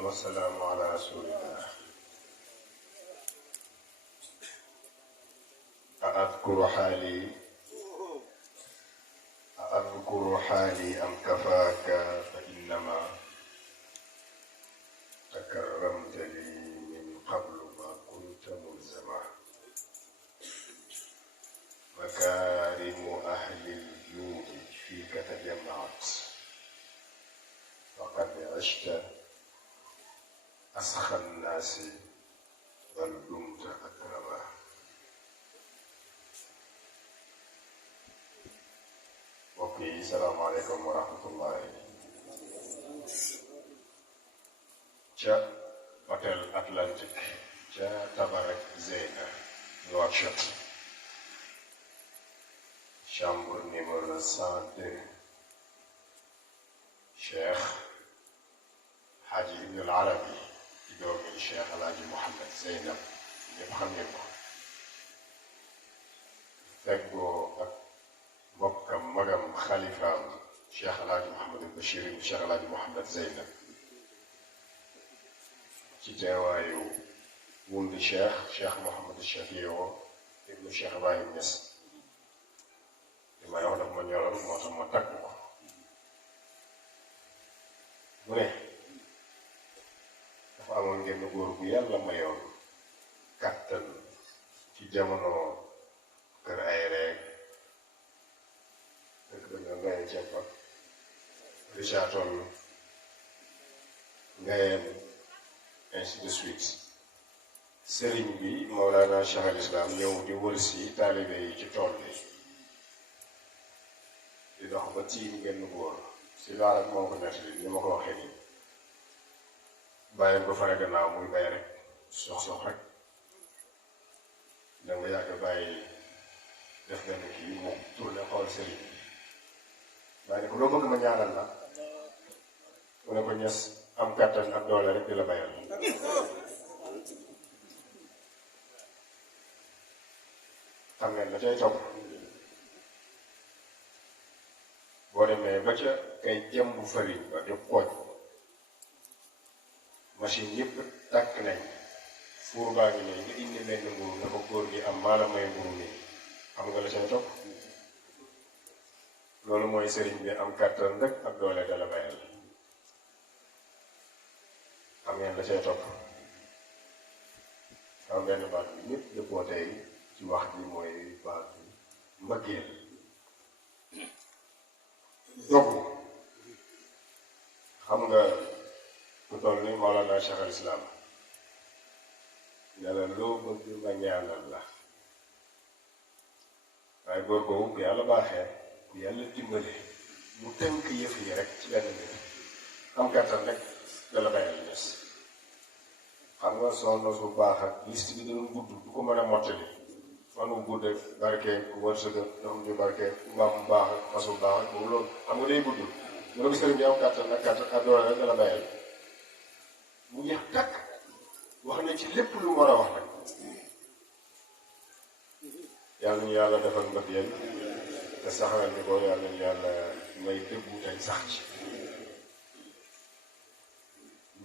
والسلام على رسول الله. أذكر حالي أم كفاك فإنما تكرمت لي من قبل ما كنت ملزما. مكارم أهل الجود فيك تجمعت، فقد عشت أسخى الناس بل دمت أكرما. وكي السلام عليكم ورحمة الله. ca hôtel Atlantique ca Tabarak Zeyna Nouakchott, chambre numéro 102, Cheikh Hadji Ibn al Arabi di doomi Cheikh Alhaji Mouhamed Zeynab ñëpp xam ngeen ko, feggoo ak bokkam magam xalifaam Cheikh Alhaji Mouhamed al Bachir Cheikh Alhaji Mouhamed Zeynab ci teewaayu wundi Cheikh Mouhamed Chafiyo ibnu Cheikh Ibrahim Niass. li may wax daf ma ñoroon moo tax ma takk ko. mu ne dafa amoon ngeen góor bu yàlla mayoon kàttan ci jamono kër ay reeg dëkk dañoo ngaye ceppa Richard-Toll ngayeen ainsi de suite. sëriñ bi Mawlana Cheikh al Islam ñëw di wër si taalibe yi ci tool bi di dox ba tiim genn góor si laa rek moo ko nettali ni ma ko waxee nii. bàyyi ko fare gannaaw muy bay rek sox rek da nga yàgg bàyyi def benn kii mu tourné xool sëriñ bi bàyyi ne ko loo bëgg ma ñaanal la mu ne ko Ñas am kàttan ak doole rek di la bayal. xam ngeen la cay topp boo demee ba ca kay jëmbu farine ba di xooj machine yëpp tàkk nañ fuur baa ngi nii nga indi benn mburu na ko góor gi am maala may mburu nii xam nga la cay topp. loolu mooy sëriñ bi am kàttan rek ak doole dala bayal. xam ngeen la cay topp xam benn baat bi ñëpp dëppoo tey ci wax bi mooy baat bi mbëggeel. dogu xam nga ku toll ni Mawlana Cheikh al Islam ne la loo bëgg ma ñaanal la. waaye góor googu ku yàlla baaxee ku yàlla dimbale mu tënk yëf yi rek ci benn mbir am kàttan rek dala bayal Ñas. xam nga soxna su baax ak liste bi doon gudd du ko mën a mottali. fan wu gudd barke ku wërsëg doom ju barke mbaam mu baax ak fas bu baax ak boobu loolu xam nga day gudd. mu ne ko sëriñ bi am kàttan ak doole rek dala bayal mu jeex takk wax na ci lépp lu mu war a wax nag. yàlla ñu yàlla defal mbëggeel te saxal ni ko yàlla ñu yàlla may dëggu tey sax ci.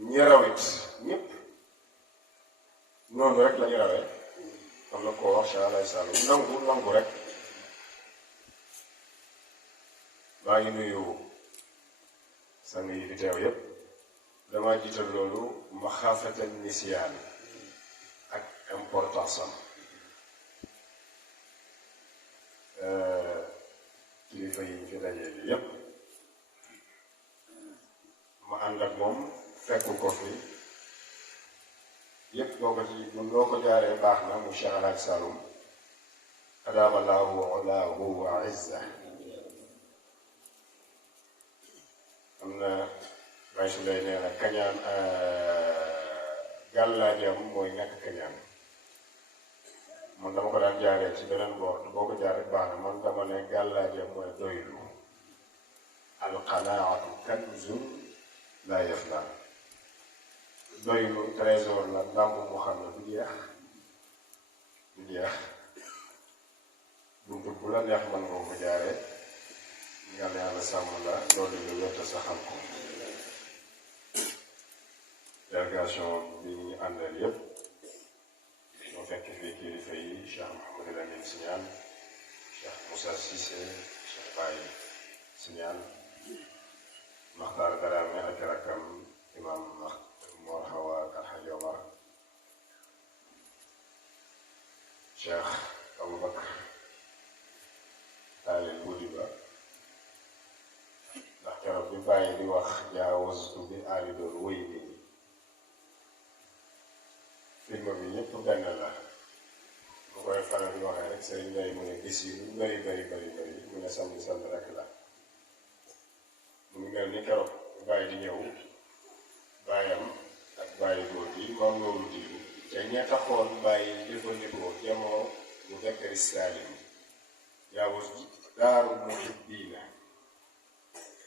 ñi rawit ñëpp noonu rek la ñu rawee am na koo wax Cheikh Alay Sall nangu rek. maa ngi nuyu sang yi fi teew yépp dama jiital loolu ma xaafatan nisiyaan ak importance am. kilifa yi ñu fi dajee bi yépp ma ànd ak moom fekk ko fi yépp boo ko ci loo ko jaaree baax na mu Cheikh Alhaji Saloum adaama laahu ulaahu wa izza. am na may su lay nee na kañaan gàllaajam mooy ñàkk kañaan. man dama ko daan jaaree ci beneen boor boo ko jaaree baax na man dama ne gàllaajam mooy doylu. alqanaatu kanzun laa yafnaa. doylu trésor la ndàmb mu xam ne du jeex buntu bu la neex man nga ko jaaree nga ne yàlla sàmm la loolu lu wetta sa xam ko. délégation bi ñu àndal yëpp ñoo fekk fii kilifa yi Cheikh Mouhamadou Lamine Signane Cheikh Moussa Cissé Cheikh Baye Signane Makhtar Darame ak rakam imam Mor Hawa ak Alhaji Omar Cheikh Aboubacar Talil Boudiba ndax keroog bi bàyyi di wax jaawastu bi aali doon wéy bi film bi ñëpp benn la mu koy faral di waxee rek sëriñ Bay mu ne gis yi lu bari mu ne samedi rek la mu ngi mel ni keroog bàyyi di ñëw bàyyam ak bàyyi góor gi moom loolu di te ñee taxoon bàyyi jëfandikoo jamoo mu dekkari Salim yaawus daaru muhibbiina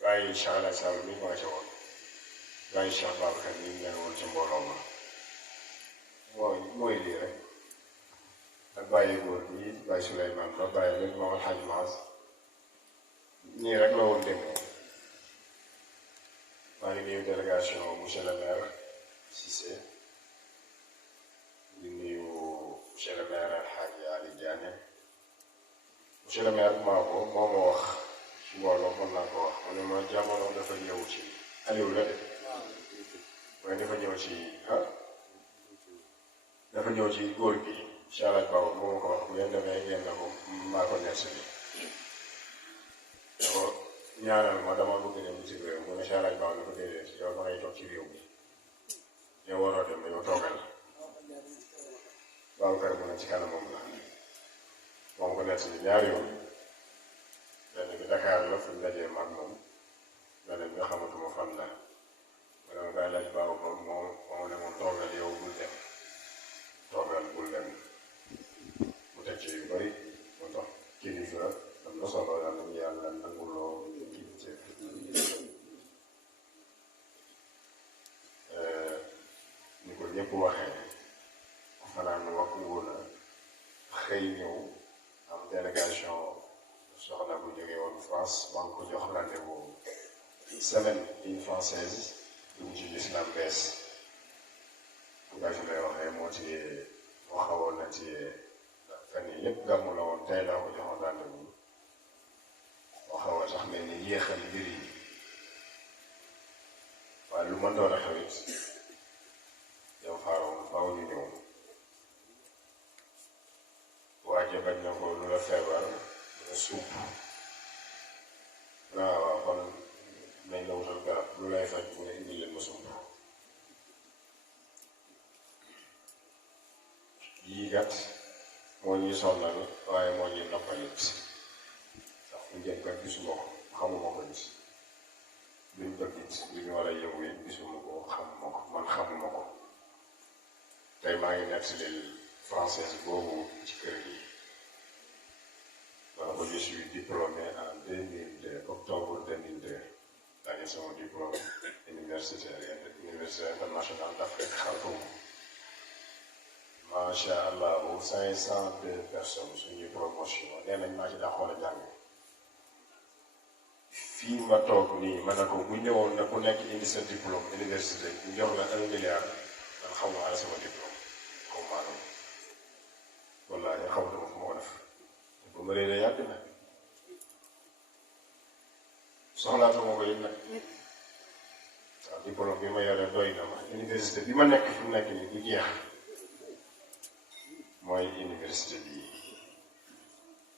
bàyyi Cheikh Alaaji Sall mi moo ca woon bàyyi Cheikh Babacar mi ngi woon ca mbooloo ma mooy lii rek ak bàyyi góor gi bàyyi Souleymane ba bàyyi leen moom Alxaaj Maas nii rek la woon demoo maa ngi nuyu délégation monsieur le maire Cissé di nuyu monsieur le maire Alxaaji Ali Diané monsieur le maire Maabo moo ma wax ci mbooloo mën naa ko wax mu ne ma jamono dafa ñëw ci Aliou la de waaye dafa ñëw ci dafa ñëw ci góor gi incha allah Ba moo ma ko wax bu ngeen demee ngeen ne ko maa ko nekk si ko ñaanal ma dama bëgg dem ci réew mu ne incha allah Ba ne ko déedéet yow da ngay toog ci réew mi yow waroo dem yow toogal Babacar mu ne ci kanamam la moom ko nekk si ñaari yoon benn bi Dakar la fu ñu dajee mag moom beneen bi nga xamatuma fan la ma ne ma bàyyi laaj baaw moom ne moom toogal yow bul dem mu teg ci yu bëri moo tax kilifa am na solo yàlla nañu yàlla nanguloo kilifteef ni ko ñëpp waxee fanaan waxu woon a xëy ñëw am délégation soxna bu jógee woon France maa ngi ko jox rendez-vous semaine une française dugg ci l'islam bees bu nga fi lay waxee moo xawoon na ci fan yii yëpp gàmmu la woon tey laa ko joxoon rendez-vous moo xawoon sax mel ni yéexal mbir yi waaye lu mën doon a xewit yow faaw ñu ñëw waaje bañ na ko lu la feebar nga suuf waaw kon nañ la wutal garab lu lay faj nga indi leen ma suuf yii gat moo ñuy sonnal waaye moo ñuy noppalit ndax fu njëkk kat gisuma ko xamuma ko it luñ bëgg it lu ñu war a yëngu it gisuma ko xamuma ko man xamuma ko tey maa ngi nekk si leen française boobu ci kër gi wala ko je suis diplômé en 2002 octobre 2002 daa ngi sama diplôme université internationale d'Afrique Khartoum macha allah 502 personnes suñuy promotion nee nañ maa ci daa xool a jàng fii ma toog nii ma ne ko bu ñëwoon na ku nekk indi sa diplôme université ñu jox la 1 milliard man xaw ma ala sama diplôme xaw ma noonu wallaahi xamatuma fu ma ko def te bu ma réeree yàgg na soxlaatuma ko yëpp nag waaw diplôme bi ma yore doy na ma université bi ma nekk fi mu nekk nii du jeex mooy université bi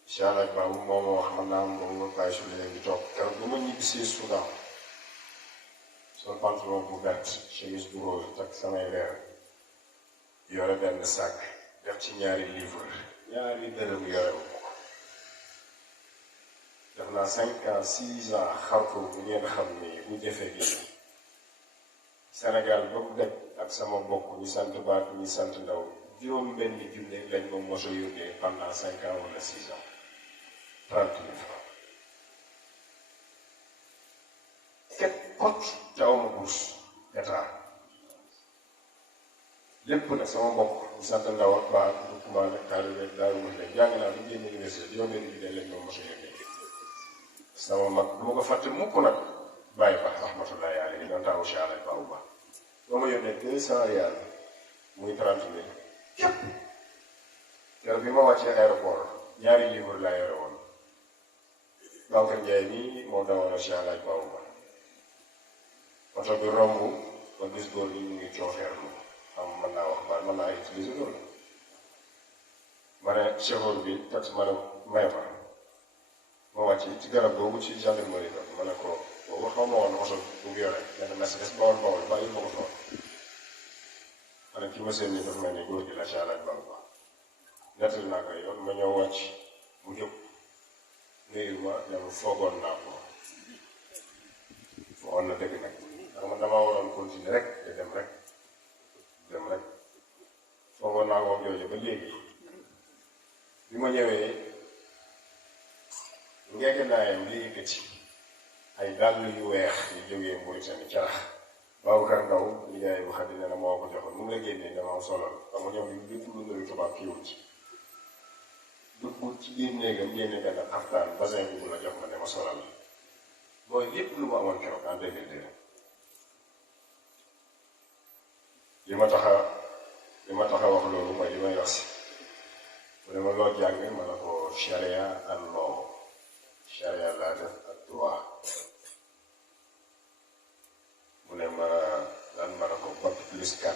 incha allah baabu moo ma wax man naa moom ma bàyyi su leen di toog keroog bu ma ñibbisee Soudan sol pantalon bu vert chemise bu rose takk samay leer yore benn sac def ci ñaari dërëm yore wu ko def naa 5 ans 6 ans Khartoum bu ngeen xam ni bu jëfee gi Sénégal ba mu daj ak sama mbokk ñu sant baat ñu sant ndaw juróom benn junne lañ ma mos a yónnee pendant 5 ans wala 6 ans 30 000 francs ket kot te aw ma bourse état lépp nag sama mbokk ñu sant ndaw ak baat bu commandé taalibe daaru mos leen jàng naa du génn université juróom benn junne lañ ma mos a yónnee sama mag du ma ko fàtte mukk nag bàyyi ba rahmatullahi alayhi doon taawu si àlay baawu ba ba ma yónnee joxe 200 rial muy 30 000 képp keroog bi ma wàccee aéroport ñaari livre laa yore woon Babacar Ndiaye nii moo dawal Cheikh Alaaj Baabu Ba oto bi romb ma gis góor gi ñu ngi coofeerlu xam mën naa wax baal mën naa utiliser loolu ma ne chauffeur bi tax ma ne may ma wàcc ci garab boobu ci gendarmerie ba ma ne ko boobu xaw ma woon oto bu mu yore benn Mercedes bawol bàyyi ma ko toon ma ne ki ma seen ni dafa mel ni góor gi la Cheikh Alaaj Baabu Ba nettali naa ko yoon ma ñëw wàcc mu jóg nuyu ma dem foogoon naa ko waxoon na dëgg nag ndax man damaa waroon continuer rek te dem rek foogoon naa moom jooju ba léegi bi ma ñëwee ngeke naayam li yëkkati ay dàll yu weex yu jógee Mauritanie carax Babacar Ndaw liggéey bu xam ne nee na moo ko joxoon mu ngi la génnee dama am solo xam nga ñoom lépp lu nuru tubaab kiiwul ci dugg ci biir néegam génne benn xaftaan basin bi bu la jox ma ne ma solal mooy lépp lu ma amoon keroog en 2002 li ma tax a wax loolu mooy li may wax si mu ne ma loo jàng ma ne ko charia ak law charia laa def ak droit mu ne ma lan ma ne ko bac plus 4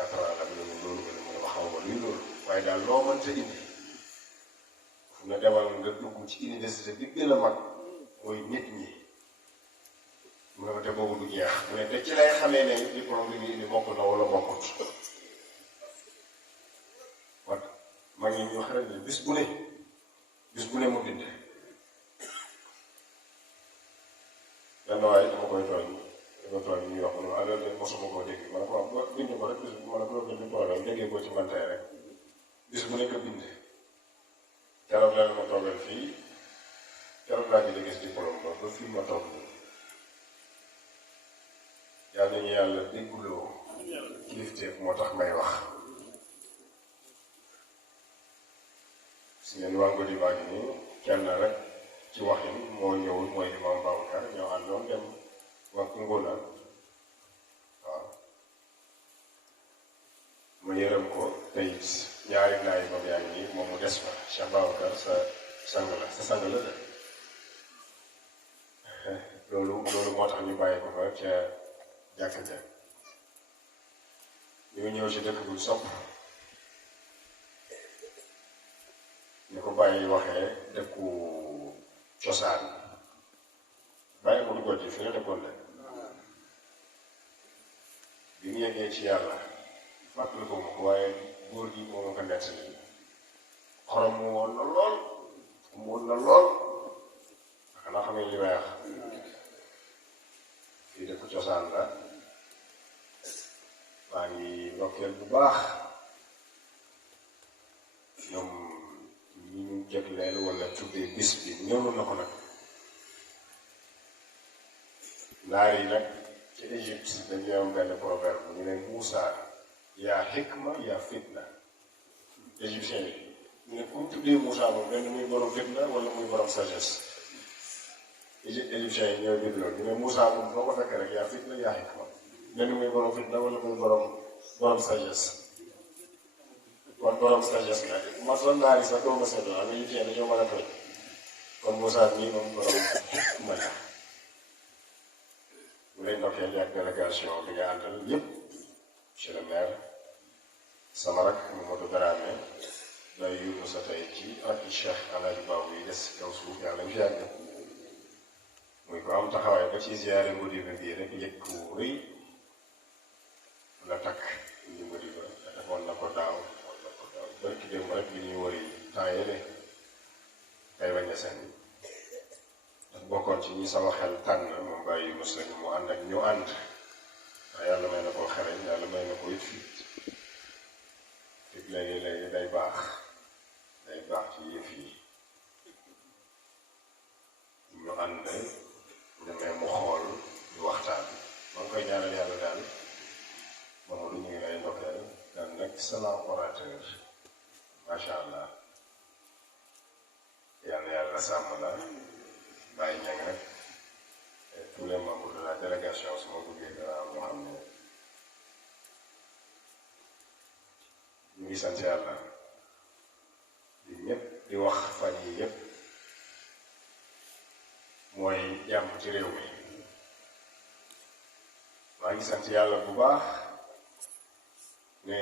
ans la mu ne loolu mu ne ma xaw ma luy loolu waaye daal loo mënta indi fu nga demal nga dugg ci université bi gën a mag mooy nit ñi mu ne ma te boobu du jeex mu ne te ci lay xamee ne diplôme bi ñu indi bokk na wala bokkut wat mag ñi ñu xaral ne bis bu ne mu bind benn waaye dama koy tooñ ñuy wax mu alors que mosuma koo dégg ma ne ko wax bind ko rek bis ma ne ko bind problème déggee ko ci man tey rek bis bu nekk bind keroog la ma toogal fii keroog laa gis gis diplôme ba fii ma toog nii yàlla nañu yàlla dégguloo kilifteef moo tax may wax si ngeen wàngo di baa ngi nii kenn rek ci waxin moo ñëwul mooy Imam Babacar ñoo àndoon dem wax Ngona waaw ma yërëm ko te it ñaari naay ba yaa ngi nii moom mu des fa Cheikh Babacar sa sang la de loolu moo tax ñu bàyyi ko fa ca jàkka ja ñu ñëw ci dëkk bu sopp ni ko bàyyi waxee dëkku cosaan bàyyi ko duggoon ci fi nga dëkkoon de bi ñu yeggee ci yàlla fàttali ko ma ko waaye góor gi moo ma ko nettali xorom mu woon na lool xanaa xam ne li may wax fii dëkk cosaan la maa ngi ndokkeel bu baax ñoom ñi ñu jagleel wala tuddee bis bi ñëwoon na ko nag naar yi nag ci Égypte dañuy am benn proverbe ñu ne Moussa yaa xikma yaa fitna égyptien yi ñu ne ku tuddee Moussa moom benn muy borom fitna wala muy borom sagesse égyptien yi ñooy bind loolu ñu ne Moussa moom boo ko fekkee rek yaa fitna yaa xikma benn muy borom fitna wala muy borom sagesse kon borom sagesse la ma doon naar yi sax doo ma seetlu am égyptien dañoo mën a tooñ kon Moussa nii moom borom xikma la mu lay ndokkeel ak délégation bi nga àndal yëpp monsieur le maire sama rak Mamadou Dramé day yóbbu sa tey ci ak Cheikh Alaaji Baabu yi des kaw suuf yàlla fi yàgg muy ko am taxawaay ba ci ziyaare mbudi ba bii rek njëkk wu rëy la takk ñu mbudi ba defoon na ko daaw barki démb rek bi ñuy wari temps yële kay bañ a seen daf bokkoon ci ñi sama xel tànn moom bàyyi mos lañu mu ànd ak ñu ànd waaye yàlla may na koo xereñ yàlla may na ko it fit léegi day baax ci yëf yi ñu ànd demee mu xool ñu waxtaan maa ngi koy ñaanal yàlla daal Mamadou ñu ngi lay ndokkeel daal nag excellent orateur macha allah yàlla sàmm la bàyyi ñang rek tous les membres de la délégation su ma bëggee dara moo xam ne ngi sant yàlla di ñëpp di wax fan yi yëpp mooy jàmm ci réew mi maa ngi sant yàlla bu baax ne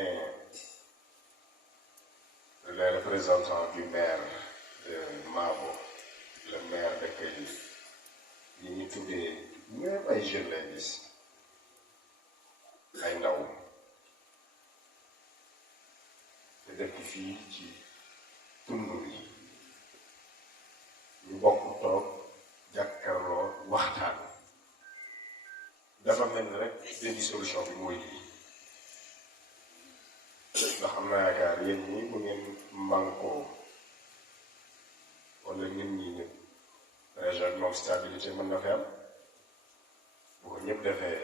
le représentant du maire de Mabo le maire de Kayes yi ñu tuddee ñëpp ay jeunes lay gis ay ndaw te dëkk fii ci tund yi ñu bokk toog jàkkarloo waxtaan dafa mel ni rek benn solution bi mooy lii ndax am naa yaakaar yéen ñi bu ngeen mànkoo wala nit ñi ñëpp région moom stabilité mën na fi am bu ko ñëpp defee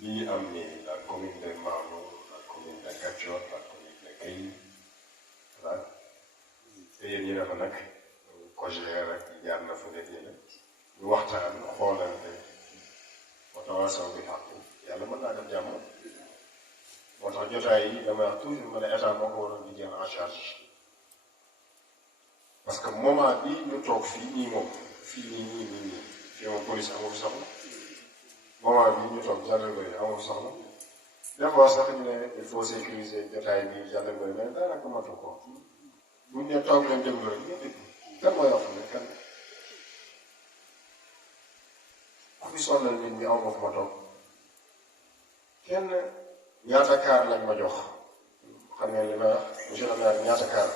lii am ni la commune de Mano la commune de Kadior la commune de Kayes voilà te yéen ñi dafa nag COJER rek jaar na fa nekk yéen ñu waxtaan xoolante motawasaw bi àqu yàlla mën naa def jàmm moo tax jotaay yi damay wax toujours ma ne état moo ko waroon di jël en charge parce que moment bi ñu toog fii nii moom fii nii fii moom police amul soxla moment bi ñu toog gendarmerie amul soxla des fois sax ñu ne il faut sécuriser jotaay bi gendarmerie mais daanaka matu ko buñ ne toog leen déglu rek ñëpp kan mooy wax ne kan ku fi sonal nit ñi aw ma fu ma toog kenn ñaata kaar lañ ma jox xam ngeen li may wax monsieur le maire ñaata kaar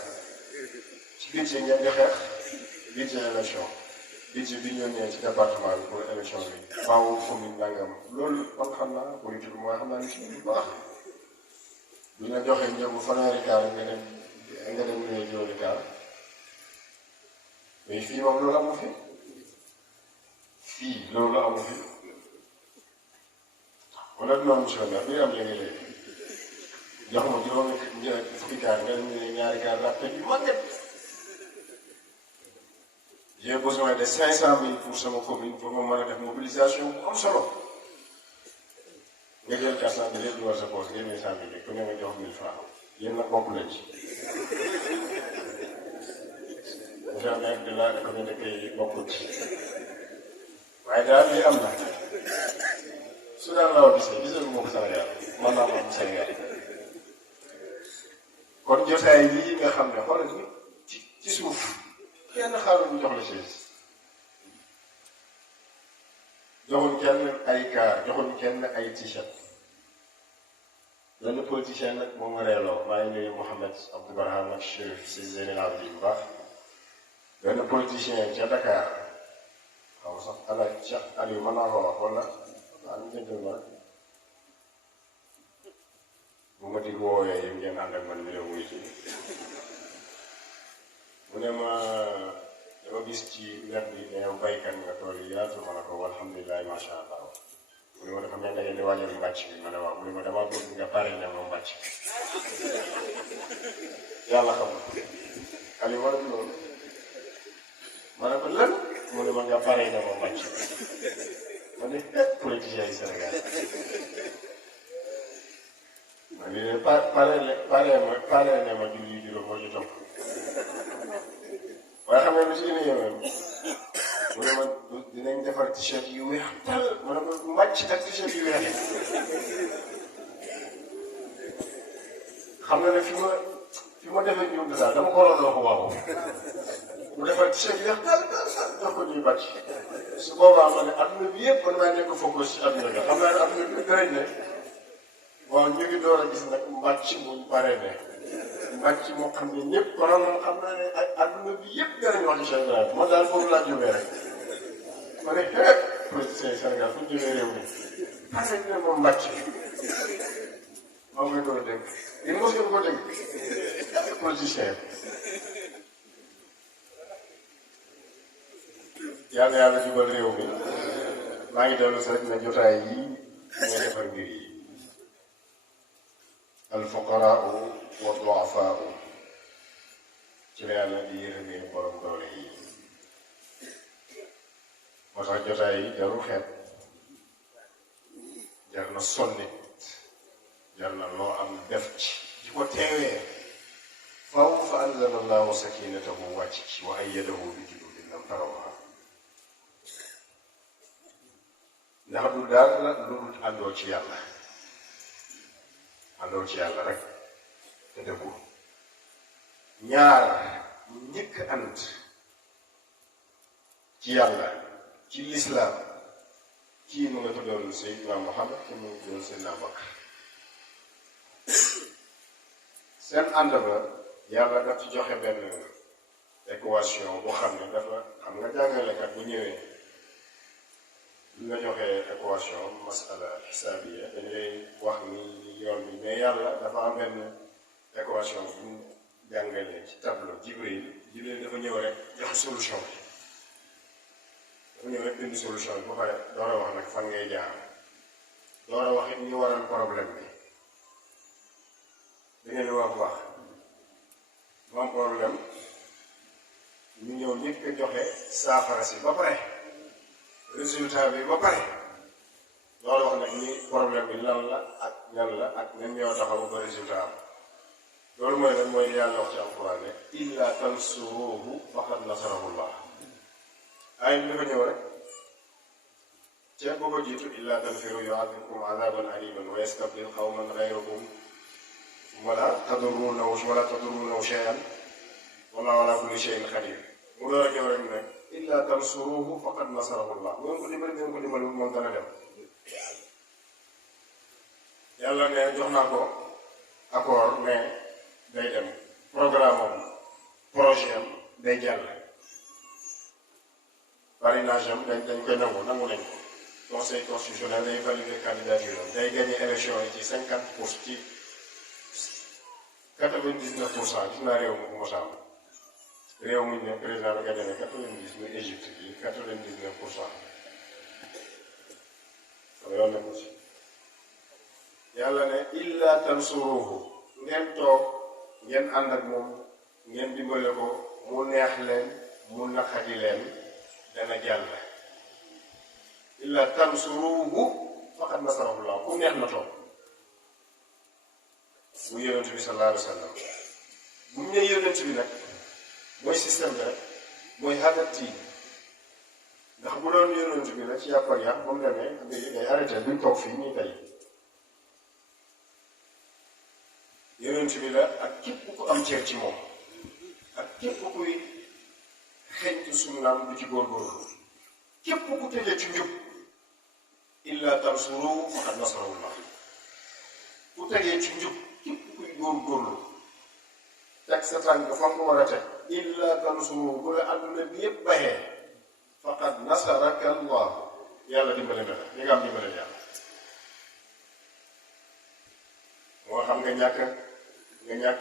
ci budget ngeen di xeex budget élection budget bi ñu nee ci département bi pour élection bi baawu commune nangam loolu man xam naa politique mooy xam naa ni ci bu baax bu ñu la joxee njëgu fanweeri kaar nga dem ñëwee juróomi kaar mais fii moom loolu amu fi fii loolu amu fi wala noonu monsieur le maire bi am léegi-léegi jox ma juróomi fukki kaar nga dem ñëwee ñaari kaar rapide yu màgget. J'ai besoin de 500 000 pour sama commune pour ma mën a def mobilisation bu am solo nga jël 400 000 yëpp dugal sa poche génne 100 000 rek ku ne nga jox 1000 francs yéen nag bokk leen ci. monsieur le maire de la commune de Kayes bokkul ci waaye daal li am na su daan la gisee gisal moo ko Sénégal mën naa moom Sénégal kon jotaay yi nga xam ne xoolal ni ci suuf. kenn xaaral ñu jox la chaise joxuñ kenn ay kaar joxuñ kenn ay t-shirt benn politicien nag moo nga reeloo maa ngi nuyu Mouhamed Abdou Barham ak Chérif si général bi bu baax benn politicien ca Dakar xaw sax ala Cheikh Aliou mën naa ko wax wala waa ñu jëntal ma rek bu ma dig woowee yi ngeen ànd ak man mi la wuy ci mu ne ma dama gis ci wet bi ne yow baykat nga tool yi yaatu ma ne ko alhamdulilah macha allah mu ne ma dafa mel da ngeen di waajal mbàcc bi ma ne waaw mu ne ma dama bëgg nga pare ne ma mbàcc yàlla xam na Aliou war loolu ma ne ko lan mu ne ma nga pare ne ma mbàcc ma ne politicien yi Sénégal ma ne pare ne ma julli juróom moo ci topp waaye xam nga lu ci gën a yéeme mu ne ma dinañ defar t-shirt yu weex tal ma ne ko mbàcc ak t-shirt yu weex xam nga ne fi ma defee jiw bi daal dama ko waroon loo ko waaw mu defar t-shirt yu weex tal jox ko ñuy mbàcc su boobaa ma ne adduna bi yëpp man maa nekk focus ci adduna bi xam naa ne adduna bi gërëñ ne waaw ñu ngi door a gis nag mbàcc buñ paree ne mbàcc moo xam ne ñëpp konoon moom xam naa ne ay adduna bi yëpp gërëñ wax ci Sénégal man daal foofu laa jógee rek ma ne politicien Sénégal fu ñu jógee réew mi pare ne moom mbàcc maa ngi door a dégg yéen mos ngeen ko dégg politicien yàlla yàlla jubal réew mi maa ngi dellu si rek ne jotaay yi ñooy defar mbir yi al fuqaraau wa duafaau ci la yàlla di yërëmee borom doole yi moo tax jotaay yi jarul xeet jar na sonnit jar na loo am def ci ko teewee faw fa anzala allahu sakinatahu wàcc ci wa ayyadahu bi junudin lam tarawha ndax du dara lu dul àndoo ci yàlla rek te dëggu ñaar ñu njëkk ànd ci yàlla ci lislaam kii mu nga tuddoon Seydina Muhammad kii mu nga tuddoon Seydina Bakar seen ànd ba yàlla daf ci joxe benn équation boo xam ne dafa xam nga jàngalekat bu ñëwee lu la joxee équation masala xisaabiya dañ lay wax ni yoon bi mais yàlla dafa am benn équation bu ñu jàngalee ci tableau Jibril dafa ñëw rek joxe solution bi dafa ñëw rek indi solution bi ba pare door a wax nag fan ngay jaar door a wax it ñu waral problème bi da ngeen di wax mu am problème ñu ñëw njëkk a joxe saafara si ba pare résultat bi ba pare loolu wax nag ni problème bi lan la ak ñan la ak ñan ñoo taxaw ba résultat am loolu mooy lan mooy li yàlla wax ci alquran ne illa tansuruhu faqad nasarahullah ay bi dafa ñëw rek ceeb boo ko jiitu illa tanfiru yu'adhibkum adhaban aliman wa yastabdil qawman ghayrakum wala tadurrunahu shay'an wallahu ala kulli shay'in qadir mu door a ñëw rek ne illa tansuruhu faqad nasarahullah ngeen ko dimbali moom dana dem yàlla ne jox naa ko accord ne day dem programme am projet am day jàll parrainage am dañ koy nangu nañ ko conseil constitutionnel day valider candidature am day gagné élection yi ci 99% gis naa réew mu ko mos a am réew mu ne président bi gagné na 90 muy Égypte bi 99%. yoon na ko ci yàlla ne illa tansuruhu ngeen toog ngeen ànd ak moom ngeen dimbale ko mu neex leen mu naqadi leen dana jàll illa tansuruhu faqad nasarahullah ku neex na toog bu yonent bi sallallahu alayhi wa sallam bu ñu nee yonent bi nag mooy système bi rek mooy hadati ndax bu doon yonent bi la ci yàpp ak yàpp ba mu demee day arrêté duñ toog fii ñuy tey yonent bi la ak képp ku am ceer ci moom ak képp kuy xeñtu sunnaam du ci góorgóorlu képp ku tëjee ci njub illa tansuruhu faqad nasarahullah ku tegee ci njub képp kuy góorgóorlu teg sa tànk fa nga ko war a teg illa tansuruhu bu la àdduna bi yépp baxee faqad nasaraka allah yàlla dimbale na la li nga am dimbale yàlla moo xam nga ñàkk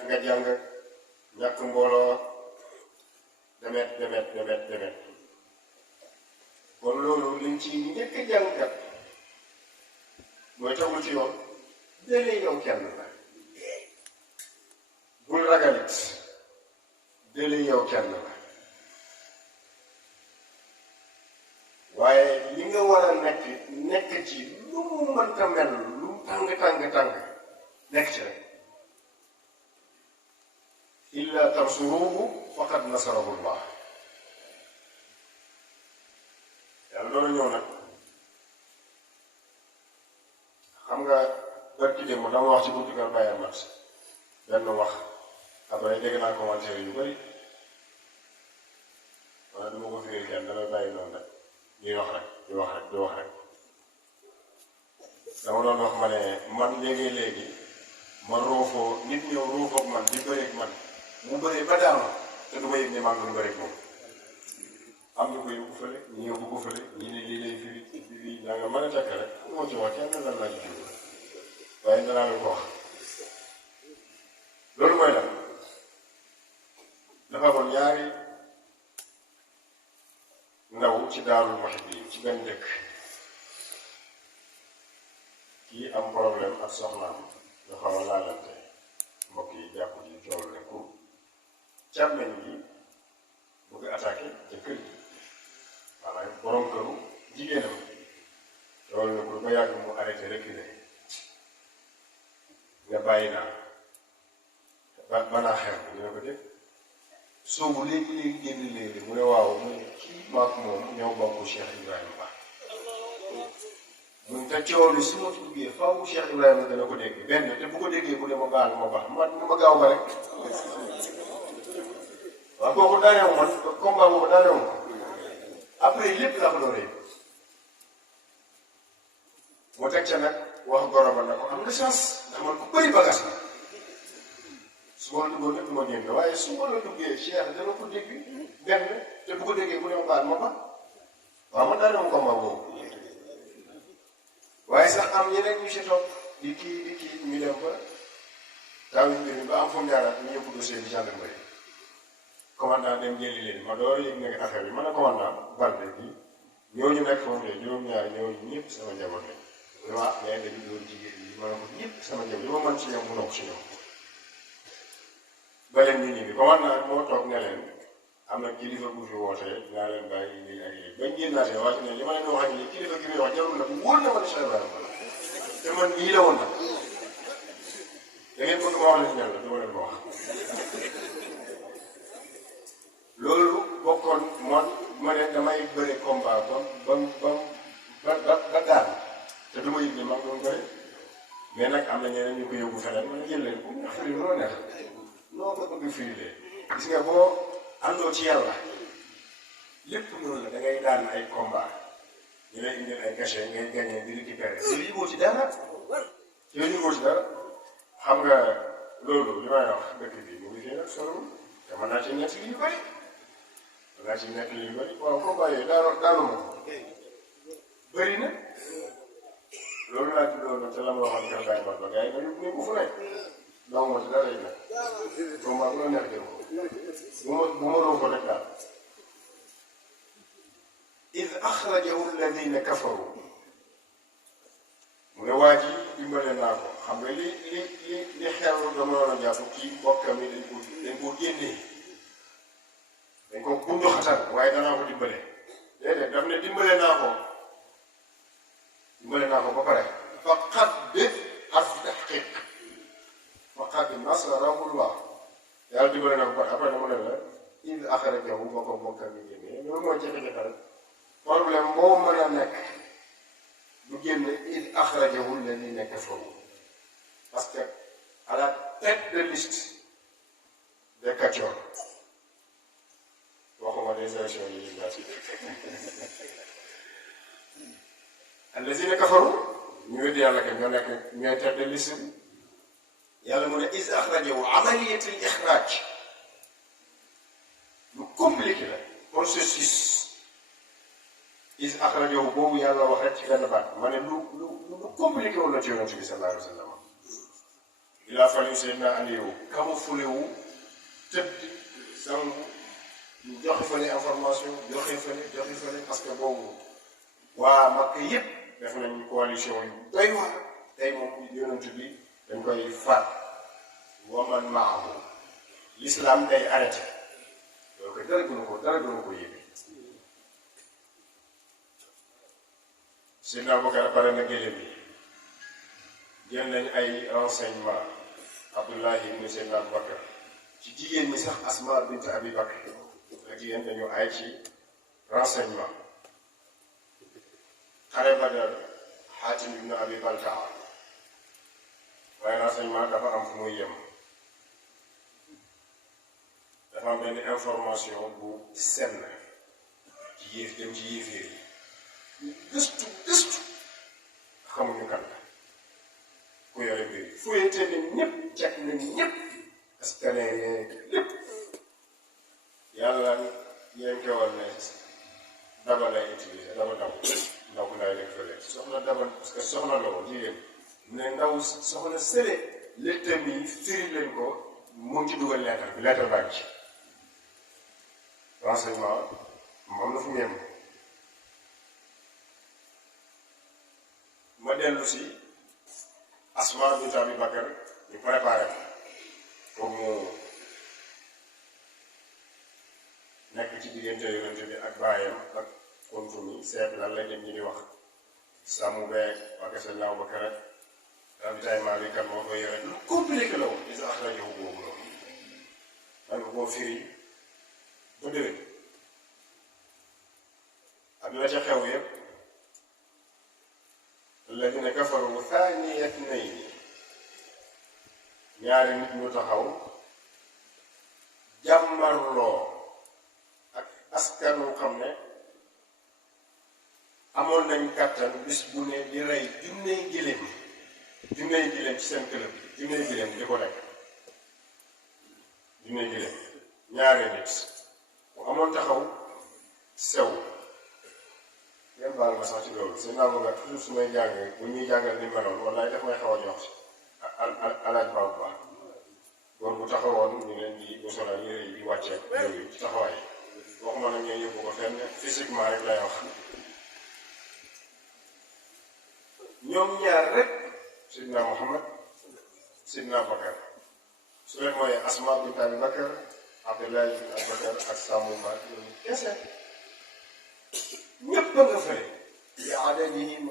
nga jàng ñàkk mbooloo demet kon loolu liñ ci njëkk jàngkat mooy tawul ci yoon délee yow kenn la bul ragalit délee yow kenn la waaye li nga war a nekk ci lu mu mënta mel lu tàng nekk ci rek illa tansuruhu faqad nasarahullah yàlla loolu ñëw nag xam nga barki démb dama wax ci buntu kër Baye Mat benn wax après dégg naa commentaire yu bëri wala du ma ko firil kenn damay bàyyi noonu rek ñuy wax rek di wax rek dama doon wax ma ne man léegi ma roofoo nit ñëw roofoog man di bëreeg man mu bëree ba daanu te du ma yëg ne maa ngi doon bëreeg moom am na ko yóbbu fële ñu yóbbu ko fële ñu ne lii lay firi da nga mën a tekk rek moo ci wax kenn lan laa ci jóg waaye danaa leen ko wax loolu mooy lan dafa amoon ñaari ndaw ci Daarul Muhibbiin ci benn dëkk kii am problème ak soxnaam nga xaw a laalante mbokk yi jàpp ji coow ne ko càmmeñ gi bëgg attaqué ca kër gi maanaam borom këru jigéenam coow ne ko ba yàgg mu arrêté reculé nga bàyyi naa banaa xeex bi dina ko dégg soobu léegi génn léegi mu ne waaw mu ne kii maak moom ñoo bokk Cheikh Ibrahima Ba mun te coow li su ma duggee faaw Cheikh Ibrahima dana ko dégg benn te bu ko déggee bu dee ma baal ma baax ma gaaw ba rek waaw kooku daaneewu man combat boobu daaneewu ma après lépp laa ko dooree mu teg ca nag wax goro ba na ko am nga chance ndax man ku bëri bagage la su ma la duggoon lépp ma génn waaye su ma la duggee Cheikh dana ko dégg benn te bu ko déggee bu dee ma baal ma baax waaw man daaneewu combat boobu waaye sax am yeneen ñu si topp di kii ñu dem ba taw yu mbir mi ba am fu mu jaaraat ñu yóbbu dossier bi gendarmerie commandant dem jëli leen ma door yëg nekk affaire bi man a commandant Balde bi ñooñu nekk foofu de juróom-ñaar ñooñu ñëpp sama njaboot lañ vraiment mais dañu doon jigéen ñi ma ne ko ñëpp sama njaboot li ma mën ci ñoom mu nokk ci ñoom ba leen nit ñi bi commandant moo toog ne leen am na kilifa bu fi wootee naa leen bàyyi lii ak lii bañ génnaatee wàcc ne li ma leen wax ak lii kilifa gi muy wax jarul na wóor na ma ne Cheikh Ibrahima te man nii la woon nag da ngeen bëgg ma wax leen ñan la dama leen ko wax loolu bokkoon ma ne damay bëre combat ba daan te du ma yëg ne maa ngi doon bëre mais nag am na ñeneen ñu ko yóbbu feneen ma ne jël leen bu ñu firi loo neex noo ko bëgg firi lee gis nga boo àndoo ci yàlla lépp noonu la da ngay daan ay combat ñu lay indil ay cachet ngay gagné di récupéré te yëgoo ci dara yow yëgoo ci dara xam nga loolu li may wax dëkk bi mu ngi fii nag solo te mën naa ci nekk li ñu bëri mën naa ci nekk li ñu bëri waaw combat yooyu daanu ma bëri na loolu laa tuddoon te la ma waxoon kër Baye Mbal ba gars yi nga yóbbu ne bu fu nekk ndaw ma ci dara yi nag combat bu la neex jël ko bu ma doon ko rek daal id axrajahu alladina kafaru mu ne waa ji dimbale naa ko xam nga li xew dama doon a jàpp ci bokkam yi dañ ko génnee dañ ko bundu xatal waaye danaa ko dimbale déedéet daf ne dimbale naa ko ba pare faqad harfu tahqiq faqad nasarahullah yàlla dimbale na ko ba après mu ne la id axrajahu ba ko bokkam yi génnee loolu mooy jafe-jafe rek problème boo mën a nekk du génn id axrajahu alladina kafaru parce que à la tête de liste des kaccoor waxuma des élections législatives alladina kafaru ñu weddi yàlla ke ñoo nekk ñooy tête de liste bi yàlla mu ne id axrajahu amaliyatul ixraaj lu compliqué la processus is axrajahu boobu yàlla wax rek ci benn baat ma ne lu compliqué woon na ci yonent bi sallallahu alayhi wa sallam il a fallu Seydina Aliou camouflé wu tëdd sangu ñu joxe fële information joxe fële parce que boobu waa Makka yépp def nañ coalition yu doy waar tey moom yonent bi dañ koy faat wa man maahu l'islam day arrêté loolu ko dara gënu ko yéege Seydina Abubakar pare na géléem yi jël nañ ay renseignement Abdullahi ibn Seydina Abubakar ci jigéen ñi sax Asma bint Abi Bakr ak jigéen dañu ay ci renseignement xare Badar Xaatim ibn Abi Baltaa waaye renseignement dafa am fu muy yem dafa am benn information bu senn ci dem ci yéeféer yi gëstu xamuñu kan la ku yore mbir yi fuyete ne ñëpp jekk na ñëpp scanner lépp yàlla yéen kewal ne daba lay utiliser daba ndaw ku lay nekk fële soxna daba parce que soxna la woon jigéen ne ndaw soxna sële lettre bi firi leen ko mu ngi ci dugal lettre baa ngi ci renseignement moom na fu mu yem ma dellu si Asma bint Abi Bakar ñu préparé pour mu nekk ci diggante yonent bi ak baayam ak compromis seet lan la dem ñi di wax sàmm beeg waa kese Abubakar rek ravitaillement bi kan moo koy yore lu compliqué la woon isa axrajahu boobu noonu man koo firi ba déwén ak la ca xew yépp alladina kafaru thaniya ithnayni ñaari nit ñu taxaw jàmmarloo ak askan wu xam ne amoon nañ kàttan bis bu ne di rey junney giléem ci seen club bi junney giléem di ko lekk junney giléem ñaari nit bu amoon taxaw sew ngeen baal ma sax ci loolu seen naa bëgg toujours su may jàng bu ñuy jàngal ni meloon wallaay daf may xaw a jox alaaj baabu baax góor bu taxawoon ñu leen di solal yére yi di wàcce yooyu ci taxawaay waxuma nag ñooy yóbbu ko fenn physiquement rek lay wax ñoom ñaar rek sidna Muhammad sidna Bakar su leen mooy Asma bint Abi Bakar Abdullah bin Abi Bakar ak Samuma ñooñu kese ñépp a nga fële bi adadihim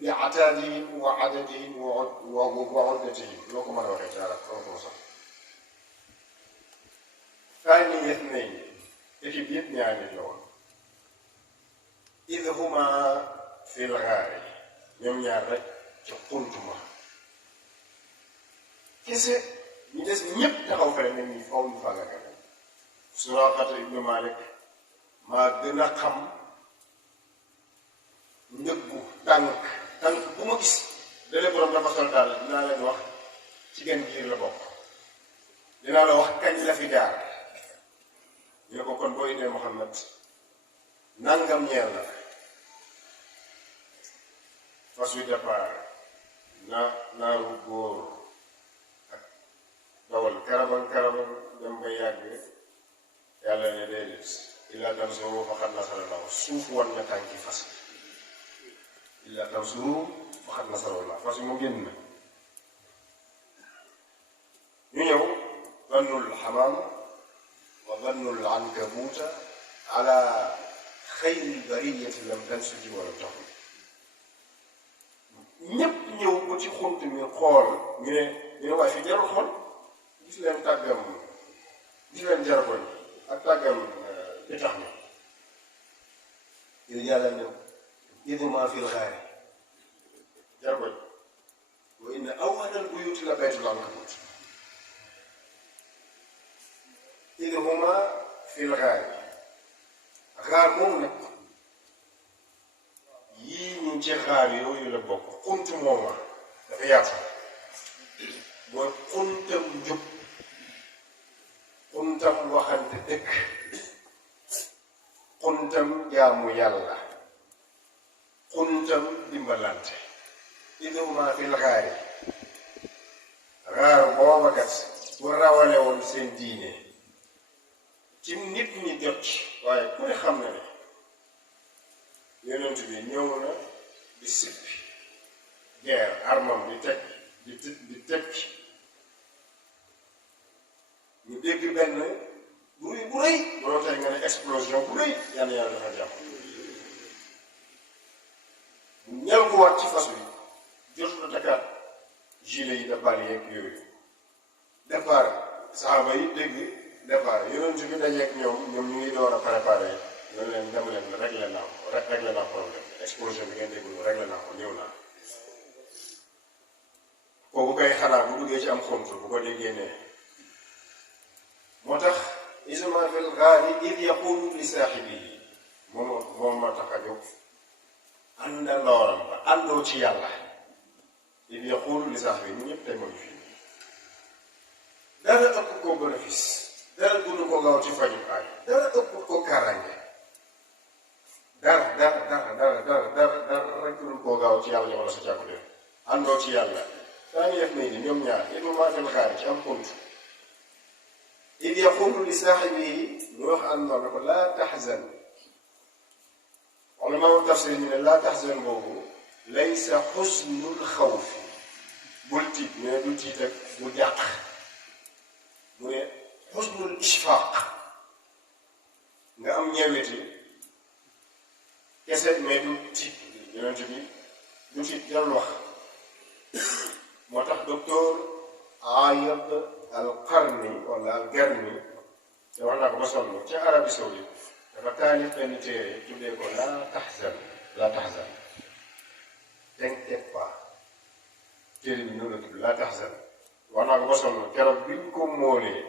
bi ataadihim wa adadihim wa uddatihim loo ko mën a waxee ci arab ko sax thaniya ithnayni équipe yëpp ñaar nit la woon id huma fi lgaari ñoom ñaar rek ca xuntuma kese ñu des ñépp taxaw fële ne nii faw ñu fàggagal Suraqata ibnu Malik maa gën a xam njëggu tànk bu ma gis dalee borom dafa sol daal dinaa leen wax ci gën giir la bokk dinaa la wax kañ la fi jaar ñu ne ko kon boo indee Muhammad nangam ñeel la fas wi départ naaru góor ak dawal karaban dem ba yàgg yàlla ne déedéet illa tansuru faqad nasarallahu suuf wan na tànki fas illa tansuru faqad nasarallahu fas mu génn na ñu ñëw dannul xamaam wa dannul ankabuuta ala xayri bariyati lam tansuji wala taxul ñépp ñëw ba ci xunt mi xool ñu ne waaye fi jarul xool gis leen tàggam gis leen jaragoñ ak tàggam bi tax na yàlla ne idma fi lxaari jaragoñ wa inna awwalal buyuti la baytul ankabut idhuma fi lxaari xaar moom nag yii ñu ci xaar yooyu la bokk xunt mooma dafa yaatu mooy xuntam njub xuntam waxante dëkk xuntam jaamu yàlla xuntam dimbalante idhuma fi lxaari xaar booba kat bu rawale woon seen diine ci nit ñi jot waaye ku ne xam na ne yonent bi ñëw na di sippi guerre armam di teg di tekki ñu dégg benn bruit bu rëy loolu tey nga ne explosion bu rëy yàlla yàlla dafa jàpp ñel ko waat ci fas wi jot na Dakar gilet yi da bari yeeg yooyu départ saxaaba yi dégg départ yonent bi dajeeg ñoom ñu ngi door a préparé loolu leen dem leen réglé naa problème explosion bi ngeen déggul réglé naa ko ñëw naa kooku kay xanaa bu duggee ci am xontu bu ko déggee ne moo tax isma fil gaari id yaqulu li saaxibihi moom ma tax a jóg àndandooram ba àndoo ci yàlla id yaqulu li saaxibihi ñu ñëpp tey mooy fii dara ëpp ko bénéfice dara gënu ko gaaw ci faju aay dara ëpp ko kaaraange dara rek gënu koo gaaw ci yàlla ñu wala sa jàkku def àndoo ci yàlla daa def nay ni ñoom ñaar yéen maa fil xaari ci am xunt id yaqulu li saaxibihi ñu wax àndoon na ko laa taxzan wala maa tafsir ñu ne laa taxzan boobu laysa xusnul xawfi bul tiit ñu ne du tiit ak bu jàq mu ne xusnul ishfaaq nga am ñeewete kese mais du tiit yonent bi du tiit jarul wax moo tax docteur Ayad al-Qarni wala al-Garni te wax naa ko ba sonn ca Arabie Saoudite dafa taalif benn téere tuddee ko la tahzan t'inquiète pas téere bi noonu la tudd la tahzan wax naa ko ba sonn keroog biñ ko moolee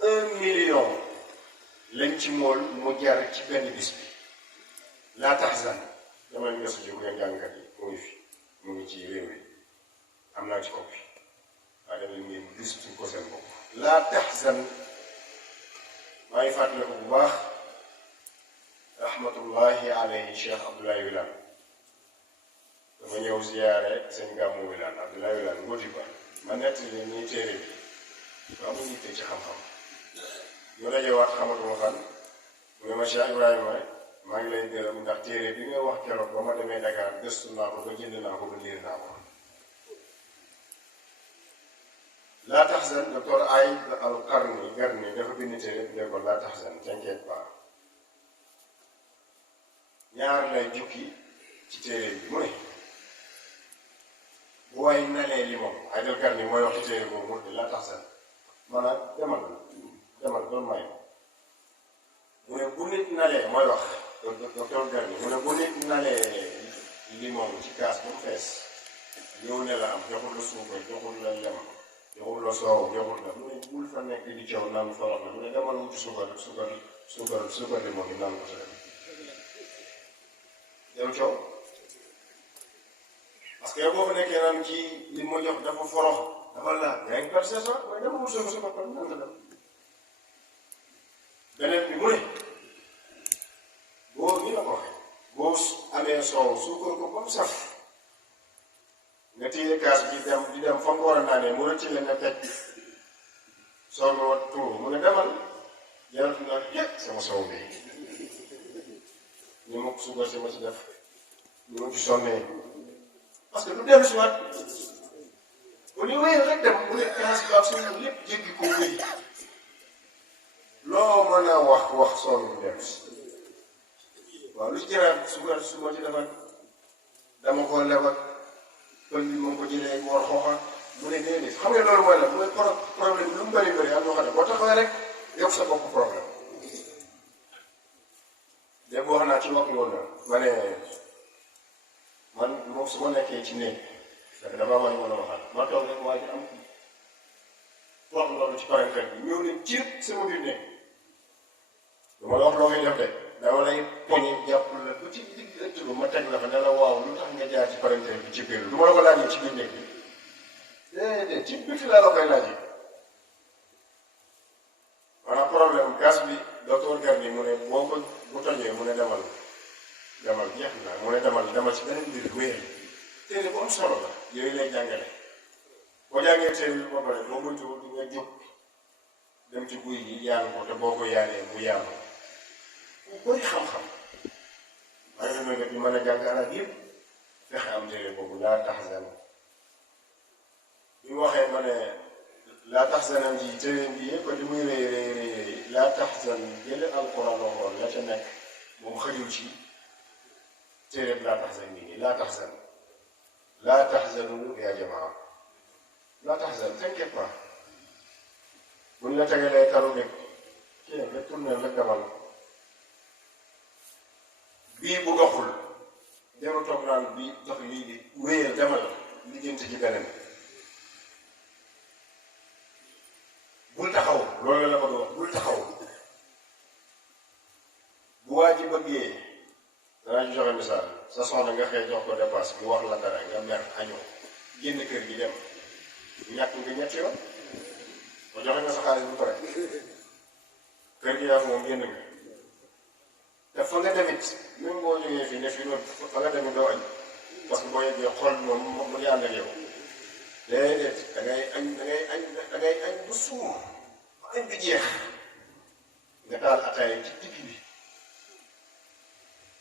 1 million lañ ci mool mu jar ci benn bis bi la tahzan dama leen gëstu ji bu ngeen jàngkat yi mu ngi fi mu ngi ci réew yi am naa ci copie waaye dama leen ngeen gis suñ ko seen bopp la tahzan maa ngi fàttaliku bu baax rahmatullahi alayhi Cheikh Abdoulaye Wilane dafa ñëw ziyaare sëñ Gàmmu Wilane Abdoulaye Wilane ngóoti ba ma nett leen nii téere bi ba mu yitte ci xam-xam ñu dajewaat xamatuma fan mu ne ma Cheikh Ibrahima maa ngi lay gërëm ndax téere bi nga wax keroog ba ma demee Dakar gëstu naa ko ba jënd naa ko ba liir naa ko laa tahzan docteur Ayad al-Qarni dafa bind téere bi ne ko laa tahzan t'inquiète pas ñaar lay jukki ci téere bi mu ne bu waay nalee li moom Ayad al-Qarni mooy wax ci téere boobu mu ne laa tahzan maanaam demal doon may mu ne bu nit nalee mooy wax docteur Garni mu ne bu nit nalee li moom ci kaas bu mu fees yow ne la am joxul la suukar joxul la lem joxul la soow joxul la mu ne bul fa nekk di coow naan forox la mu ne demal wuti suukar li moom yi naan ko sa dem yow coow parce que yow boo fa nekkee naan kii li ma jox dafa forox dafa laaj yaa ngi perte sa waaye dama wut suukar kon naan ko dem beneen bi mu ne boo ni la ko waxee boo amee soow suukar ko ba mu saf nga téye kaas bi di dem fa nga war a naanee mu rëcc la nga teg soo nga wat tuur mu ne demal jaratu naa yëpp sama soow bi ñu ma ko suukar si ma ci def ñu ma ci sonnee parce que du dellu si waat bu ñu wéyal rek dem mu ne kaas bi ak suñu lépp jéggi ko wéy loo mën a wax sonn bu dem si waaw lu ci jëraat suukar su ma ci defal dama ko lewat pël bi moom ko jëlee war xooxa mu ne déedéet xam nga loolu mooy la mooy problème lu mu bëri am ñoo xam ne boo taxawee rek yokk sa bopp problème léegi wax naa ci wax ngoon na ma ne man moom su ma nekkee ci néeg dafa damaa war a mën a waxal ma toog rek waa ji am wax loolu ci parentel bi ñëw ne ci sama biir néeg du ma la wax loo koy def de dama lay poñe jàpp la ba ci digg ëtt bi ma teg la fa ne la waaw lu tax nga jaar ci parentel bi ci biir du ma la ko laajee ci biir néeg bi déedéet ci biti laa la koy laajee maanaam problème gas bi docteur Garni mu ne boo ko bu tojee mu ne demal jeex na mu ne demal ci beneen mbir wéyal téere bu am solo la yooyu lay jàngale boo jàngee téere bi ba pare boo moytuwul di nga jóg dem ci guy yi yaan ko te boo ko yaanee mu yaanu bu bëri xam-xam waaye dama nga di mën a jàng arab yëpp fexe am téere boobu laa tahzan bi mu waxee ma ne laa tahzanam ji téere bi yëpp di muy rëy laa tahzan jële alquran waxoon la ca nekk moom xëjul ci téere bi laa tahzan bi nii laa tahzanu yaa jamaa laa tahzan t'inquiète pas buñ la tegalee karu nekk kii nga tourné rek demal bii bu doxul jarul toog naan bii dox lii di wéyal demal liggéeyante ci beneen bul taxaw loolu la bëgg wax bul taxaw bu waa ji bëggee danaa ci joxe misaal sa soxna nga xëy jox ko dépasse mu wax la dara nga mer añoo génn kër gi dem ñàkk nga ñetti yoon ba joxe nga sa xaalis bu pare kër gi yaa ko moom génn nga te fa nga demit même boo jógee fii ne fii noonu fa nga demit doo añ parce que boo yeggee xol moom mu ngi ànd ak yow déedéet da ngay añ bu suur ba añ bi jeex nga taal ataaya ci digg bi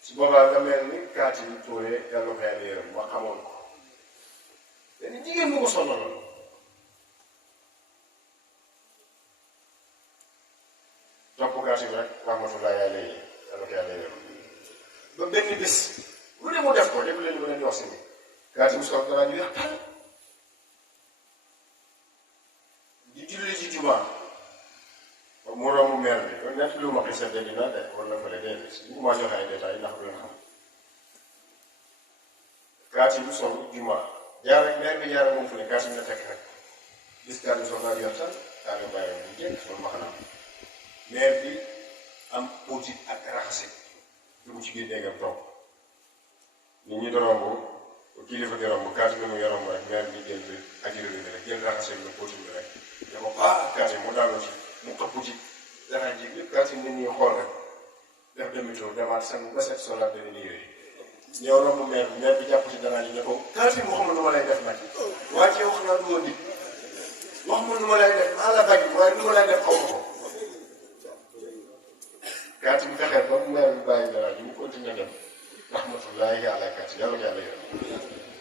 su boobaa nga mel ni kaati yi tuuree yàlla ko yàlla yërëm ma xamoon ko dañu jigéen mu ko sonaloon topp kaati bi rek rahmatullahi alayhi yàlla ko yàlla yërëm ba benn bis lu ne mu def ko dégg leen lu leen di wax si ni kaati bi soog dara ñu weex tal juma mu romb meer bi kon nekk lu ma xisa de dina de wala fële déedéet bu ma joxe ay détails ndax du leen xam kaati bu sol juma jaar rek meer bi jaar moom fu ne kaati na tekk rek gis kaati bi soxlaa yor tan kaa nga bàyyi bu jëkk sol ma xanaa meer bi am audit ak raxase dugg ci biir déggam toog nit ñi doromb kilifa di romb kaati bi mu yoromb rek meer bi jël bi ajiro bi rek jël raxase bi audit bi rek da ko kaati mu daanoo ci mu topp ci dara ji lépp kaati nit ñi xool rek def demi-tour demaat seen ba set solaat benn nii yooyu ñëw romb meer bi jàpp ci dara ji ne ko kaati mu xam nu ma lay def nag waa ci wax naa du woon nit wax ma nu ma lay def maa la bañ waaye nu ma lay def xaw ma ko kaati bi fexee ba meer bi bàyyi dara ji mu continué dem rahmatullahi yàlla kaati yàlla yàlla yor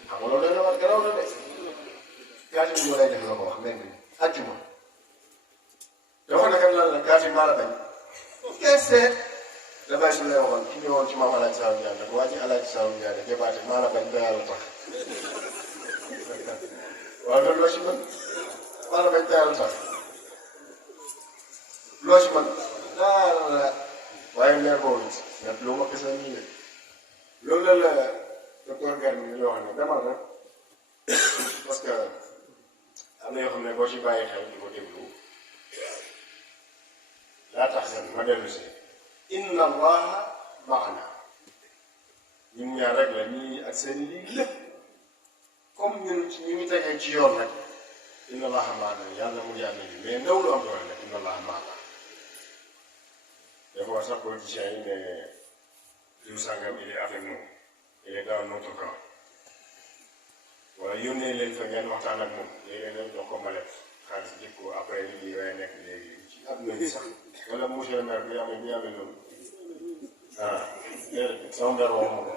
xam nga loolu dana war garaw la de kaati nu ma lay def la ko wax mel ni àjjuma dafa nekk lan la kaati maa la bañ kese da bàyyi su lay waxoon ki ñëwoon ci maam Alaaji Saalu Ndiaye nag waa ji Alaaji Saalu Ndiaye jabaate maa la bañ ba yàlla tax waaw loolu loo ci mën maa la bañ ba yàlla tax loo ci mën daal waaye meer boobu it nag lu ma gis nii loolu la la docteur Garmi loo xam ne demal rek parce que am na yoo xam ne boo ci bàyyi xel di ko déglu laa tax ma dellu si inna allaha maana ñun ñaar rek la ñii ak seen lii lépp comme ñun ñu ngi tegee ci yoon nag inna allaha maana yàlla mu yàlla ñu mais ndaw lu am doole nag inna allaha maana des fois sax politiciens yi ne diw sàngam il est avec nous il est dans notre camp wala yónnee leen fa ngeen waxtaan ak moom léegi-léeg jox ko malet xaalis jëkk ko après li way nekk léegi ci àdduna bi sax wala monsieur le maire bi amee loolu déedéet sama mbir wax moom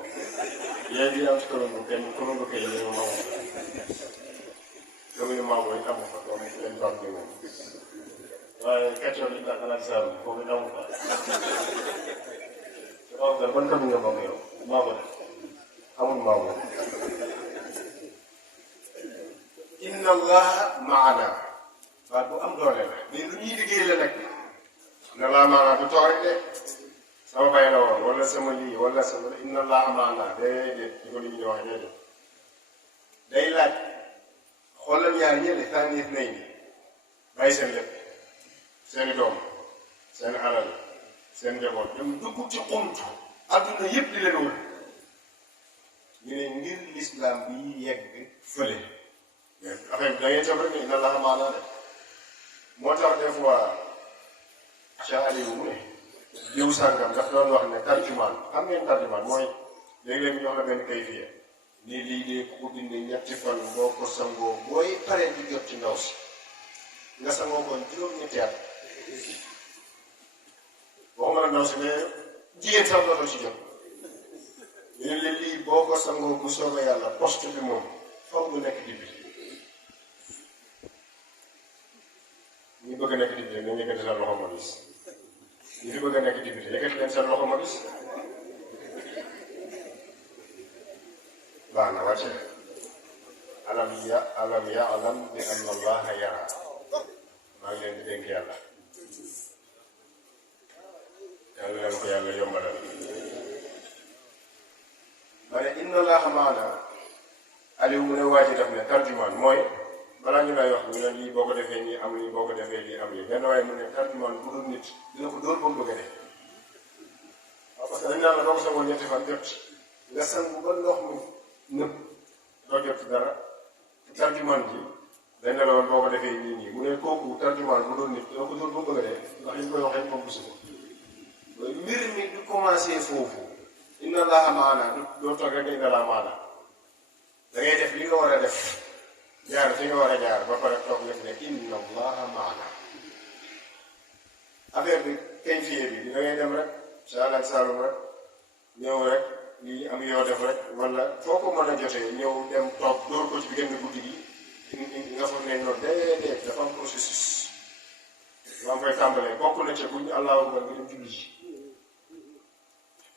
léegi am ci Colombo kay yi ma moom commune Maabo yi amu fa comme leen bam ni moom waaye kaccoor yi daal Alaaji Saalu foofu it amu fa waaw nga ban commune nga bokk yow Maabo de amul Maabo inna allaha maana baat bu am doole la mais lu ñuy liggéey la nag inna allaha maana du toog de sama bay la woon wala sama lii wala sama inna allaha maana déedéet di ko nit ñi wax déedéet day laaj xoolal ñaar ñële tànniit nañ ni bàyyi seen lépp seeni doom seen alal seen njaboot dem dugg ci xuntu adduna yëpp di leen wër ñu ne ngir l'islam bi yegg fële affaire bi da ngay toog rek ne inna allaha maana de moo tax des fois Cheikh Aliou mu ne diw sàngam daf doon wax ne tarjumaan xam ngeen tarjumaan mooy léeg-léeg ñu jox la benn kayfiya ni lii de ku ko dindi ñetti fan boo ko sangoo booy paree di jot ci ndaw si nga sangoo ko juróom-ñetti at waxuma la ndaw si mais jigéen sax dootoo ci jot ñu ne leen lii boo ko sangoo bu soobee yàlla poste bi moom faw mu nekk député ñi bëgg a nekk député nañu yëkkati seen loxo ma gis ñi fi bëgg a nekk député yëkkati leen seen loxo ma gis baax na wàcce alam ya'lam bi anna allaha yara maa ngi leen di dénk yàlla yàlla leen ko yàlla yombalal ma ne inna allaha maana Aliou mu ne waa ji def ne tarjumaan mooy balaa ñu lay wax ñu ne lii boo ko defee nii am lii boo ko defee lii am lii benn waaye mu ne tarjumaan bu dul nit dina ko dóor ba mu bëgg a dee waaw parce que dañ naan la doo ko sangoon ñetti fan jot nga sangu ba ndox mi nëb doo jot dara tarjumaan ji dañ ne la woon boo ko defee nii nii mu ne kooku tarjumaan bu dul nit dina ko dóor ba mu bëgg a dee ndax li ñu koy waxee moom gisu ko mbir mi du commencé foofu inna allaha maana doo toog rek inna allaha maana da ngay def li nga war a def jaar fi nga war a jaar ba pare toog def ne inna allaha maana affaire bi kañ fiyee bi da ngay dem rek sa Alaaji Saalum rek ñëw rek lii am yoo def rek wala foo ko mën a jotee ñëw dem toog dóor ko ci diggante guddi gi nga foog ne noonu déedéet dafa am processus maa ngi koy tàmbalee bokk na ca buñ allahu akbar nga dem julli ji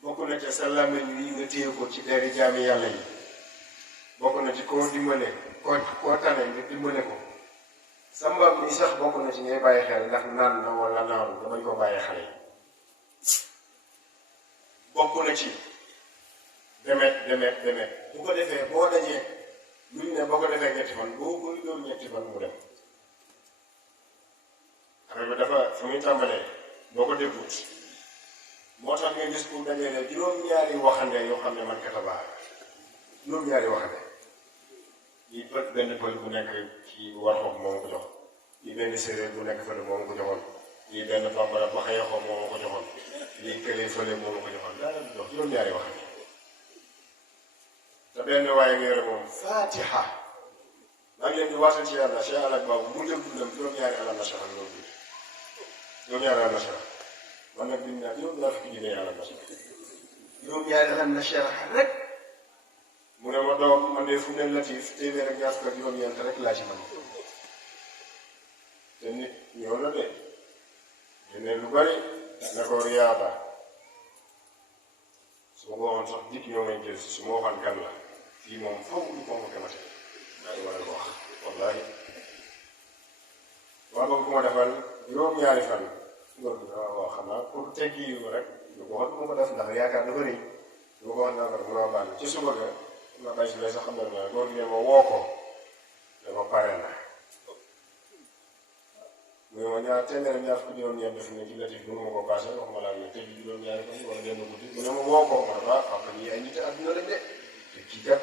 bokk na ca sa làmmiñ yi nga téye ko ci deri jaami yàlla yi bokk na ci koo dimbale koo tane nga dimbale ko sa mbam mi sax bokk na ci ngay bàyyi xel ndax naan na wala naan nga bañ ko bàyyi xale yi bokk na ci demet bu ko defee boo dajee luñ ne boo ko defee ñetti fan boo ko doon ñetti fan mu dem affaire bi dafa fu muy tàmbalee boo ko déggut moo tax nga gis pour dajee ne juróom-ñaari waxande yoo xam ne man katabaa juróom-ñaari waxande yi benn pël bu nekk ci war xob moo ma ko jox yi benn séeréer bu nekk fële moo ma ko joxoon yi benn bambara ba xëy xob moo ma ko joxoon lii këlee fële moo ma ko joxoon daal di jox juróom-ñaari waxande te benn waaye nga yore moom fatiha maa ngi leen di waatal ci yàlla Cheikh Alak Baabu mu jëm dundam juróom-ñaari alam nasara loolu bi juróom-ñaari alam nasara man nag bind naa juróom-ñaar fukki junne alam nasara juróom-ñaari alam nasara rek mu ne ma doom man de fu ne latif téeméer ak ñaar fukk ak juróom-ñeent rek laa ci man te nit ñëw na de dine lu bari na ko riyaada su ma ko waxoon sax dikk ñoo may jël su ma waxoon kan la fii moom faw ñu convoqué ma tey daa di war a ko wax wallaahi waa boobu ku ma defal juróom-ñaari fan loolu waaw xam naa pour teggi yu rek lu ko waxoon du ma ko def ndax yaakaar dafa rëy lu ma ko wax naa ko mu ma baal ci suba ga ma bay si lay sax xam na góor gi ne ma woo ko dama pare na muy ma ñaar téeméer ñaar fukki juróom-ñeent def ne ci latif mënu ma ko passé wax ma laa ne tëj juróom-ñaari fan wala genn guddi mu ne ma woo ko ma ne ko après ñii ay nit àdduna lañ de te kii kat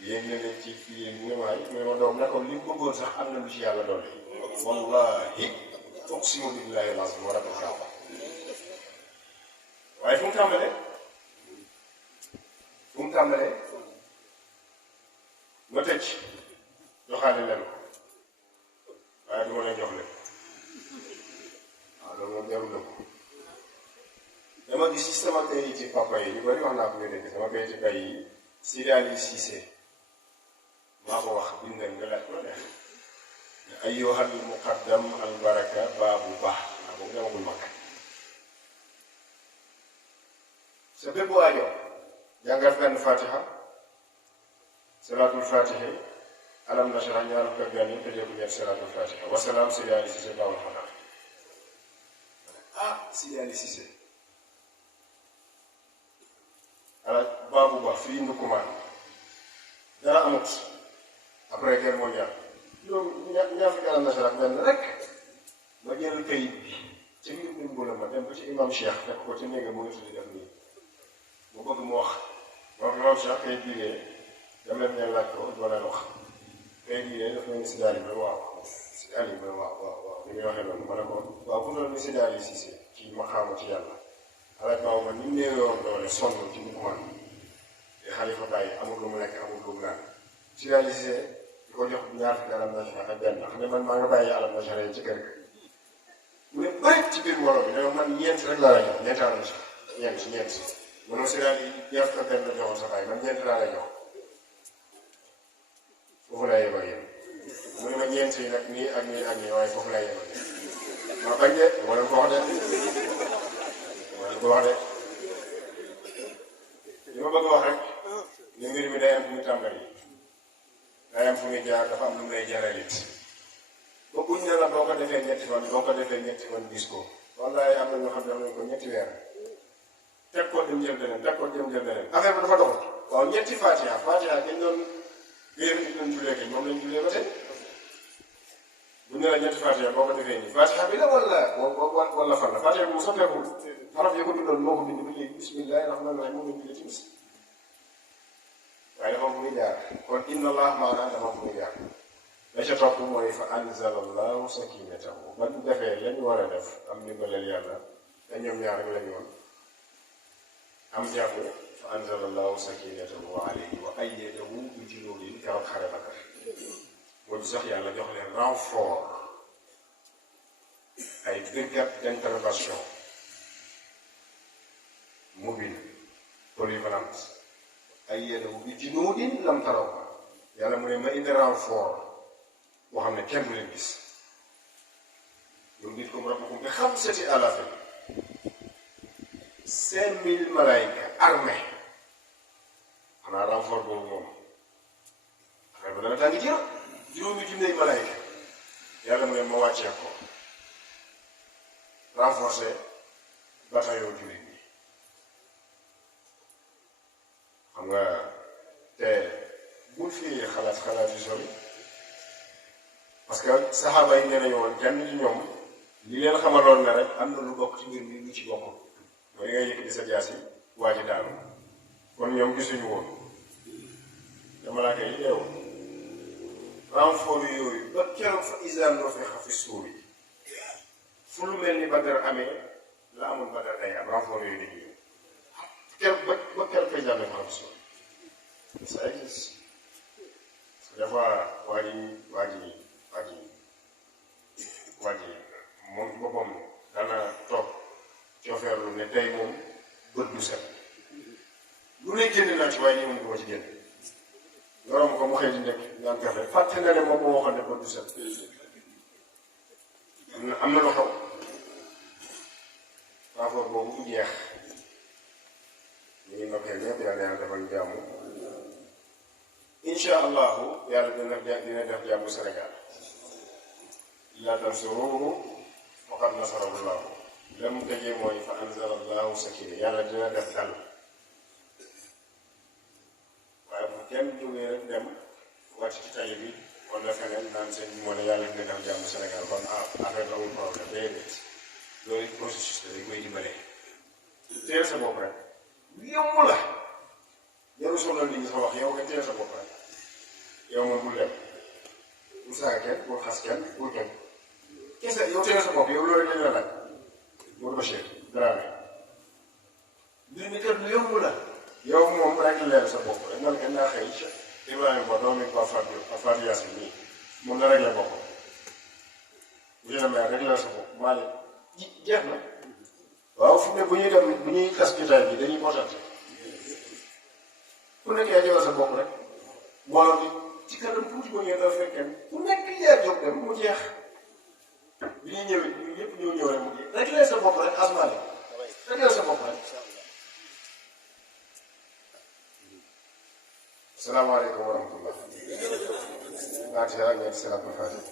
yéeg na leen ci fii mu ne waay mu ne ma doom ne ko li bëggoon sax am na lu ci yàlla doole wallahi uqsimu billahi lazim wa rabbil kaaba waaye fu mu tàmbalee ma tëj joxaale leen ko waaye du ma leen jox leen waaw loolu moom jarul la ko dama gis ci sama kayiti papa yi ñu bari wax naa ko nga dégg sama kayiti bay yi Sidi Ali Cissé maa ko wax bindal nga laaj ko def ayyuhal muqaddam al baraka baabu baax naa boobu demagul mag sa bépp aajo jàngal benn fatiha salaatul fatiha alam nashrah ñaar fukk ak benn tëjee ko ñeent salaatul fatiha wasalaam Sidi Ali Cissé baawul xanaa Sidi Ali Cissé ala baabu baax fii Ndoukoumane dara amut après guerre mondiale juróom ñaar fukki alam nashrah ak benn rek ma jël kayit bi ci biir ndimbala ma dem ba ci imam Cheikh fekk ko ci néega mu ngi tuddi def nii mu bëgg mu wax moom imam Cheikh kayit bi ne dem leen ngeen laaj ko doo leen wax kayit bi ne daf mel ni si daal yi waaw si daal yi waaw li muy waxee noonu ma ne ko waaw bu doon ni si daal yi Cissé ci maqaama ci yàlla alaaj baaw ma ni mu néewoon doole sonn ci Ndoukoumane te xalifa bàyyi amul lu mu nekk amul lu mu naan si daal yi Cissé di ko jox ñaar fukki alam nashrah ak benn xam ne man maa nga bàyyi alam nashrah yi ci kër ga mu ne bëri ci biir mbooloo bi ne man ñeent rek laa lay jox ñeenti alam nashrah ñeent mënoo si daal yi ñaar fukki ak benn la joxoon sa bàyyi man ñeent laa lay jox foofu laa yebal yéen mu ne ma ñeent yi nag nii ak nii ak nii waaye foofu laa yebal yéen ma bañ de dama leen ko wax de li ma bëgg wax rek ni mbir mi day am fu muy tàmbali day am fu muy jaar dafa am lu may jaral it ba buñ ne la boo ko defee ñetti fan gis ko wallaay am na ñoo xam ne am nañ ko ñetti weer teg ko dem jël beneen affaire bi dafa doxul waaw ñetti fatiha dañ doon gërëm di doon jullee kañ moom lañ jullee ba tey bu ne la ñetti fatiha boo ko defee nii fatiha bi la wala fan la fatiha bi mu soppeekul xaraf yi ko bindoon moo ko bind ba léegi bismillahi rahmaani rahim moom lañ jullee timis waaye dafa am fu muy jaar kon inna allah maanaam dafa am fu muy jaar la ca topp mooy fa anzala allahu sakinatahu ba ñu defee lañ war a def am ndimbalal yàlla te ñoom ñaar rek lañ woon am jàpp fa anzala allahu sakinatahu alayhi wa ayyadahu bi junuudin keroog xare Badar moo di sax yàlla jox leen renfort ay brigade d'intervention mobile polyvalente ayyadahu bi junuudin lam tarawha yàlla mu ne ma indi renfort boo xam ne kenn du leen gis yumdidkum rabbukum bi 5,000 5,000 malaayika armée xanaa renfort boobu moom affaire bi dana tàngi jër juróomi junni malaayika yàlla mu ne ma wàccee ko renforcer bataillon jullit bi xam nga te bul fii xalaat yu sori parce que saxaaba yi nee nañu woon kenn ci ñoom li leen xamaloon na rek am na lu bokk ci mbir mi lu ci bokk mooy ngay yëkkati sa jaas yi waa ji daanu kon ñoom gisuñu woon te malaaka yi teew renfort yooyu ba keroog fa isaan noo fi xafi suuri fu lu mel ni Badar amee la amul Badar day am renfort yooyu dañuy ñëw ba keroog fa isaan noo fi xafi suuri ça existe parce que des fois waa ji moom ci boppam dana toog coofeerlu ne tey moom bët du set lu ne génn naa ci waaye ñi moom du ma ci génn nga romb ko mu xëy di nekk naan kafe fàtte na ne moom moo waxoon ne bët du set am na lu xew rapport boobu du jeex ñu ngi nokkee ñëpp yàlla defal jàmm incha allahu yàlla dina def jàmm Sénégal illaa tansuruuhu faqad nasarahu llahu la mu tëjee mooy fa anzala allahu sakina yàlla dina def dal waaye bu kenn jógee rek dem wàcc ci tali bi wala feneen naan seen moo ne yàlla dina def jàmm Sénégal kon affaire amul problème déedéet loolu processus la dañ koy dimbale teel sa bopp rek yomb la jarul sonal nit ñi sa wax yow nga teel sa bopp rek yow moom bul dem bul saaga kenn bul xas kenn bul toj kese yow teel sa bopp yow loolu rek lañ la laaj Modou Bachir Dramé mbir mi kat lu yomb la yow moom rek leen sa bopp rek man naa xëy Ibrahima Ba doomi Ba Fatou Yacine nii moom na rek la bopp bu dee may rek la sa bopp maa leen jeex na waaw fu ne bu ñuy tas jotaay bi dañuy bootante ku nekk yaa jëlal sa bopp rek mbooloo bi ci kanam tuuti ko ngeen daf fekkee ku nekk yaa jóg dem mu jeex bi ñuy ñëwee ñun ñëpp ñëw rek mu jeex rek leen sa bopp rek asmaale rek leen sa bopp rek. Asalaamaaleykum wa rahmatullah. Faatiha ak ñetti salaatul faatiha.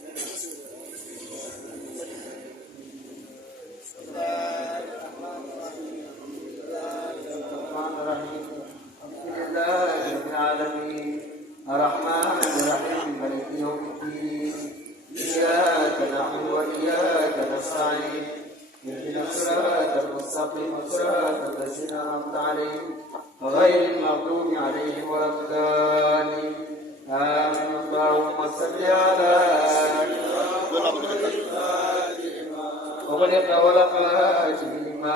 الرحمن الرحيم مالك يوم الدين إياك نعبد وإياك نستعين اهدنا الصراط المستقيم صراط الذين أنعمت عليهم غير المغضوب عليهم ولا الضالين آمين اللهم صل على وغلق والخاتم لما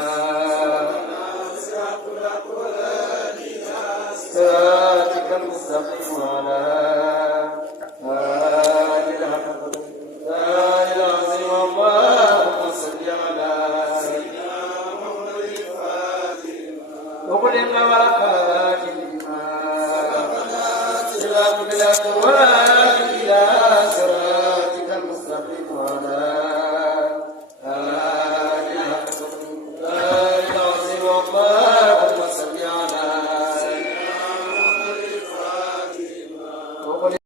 صراطك المستقيم وعلى آله العظيم اللهم صل على سيدنا محمد الفاتح وغلق والخاتم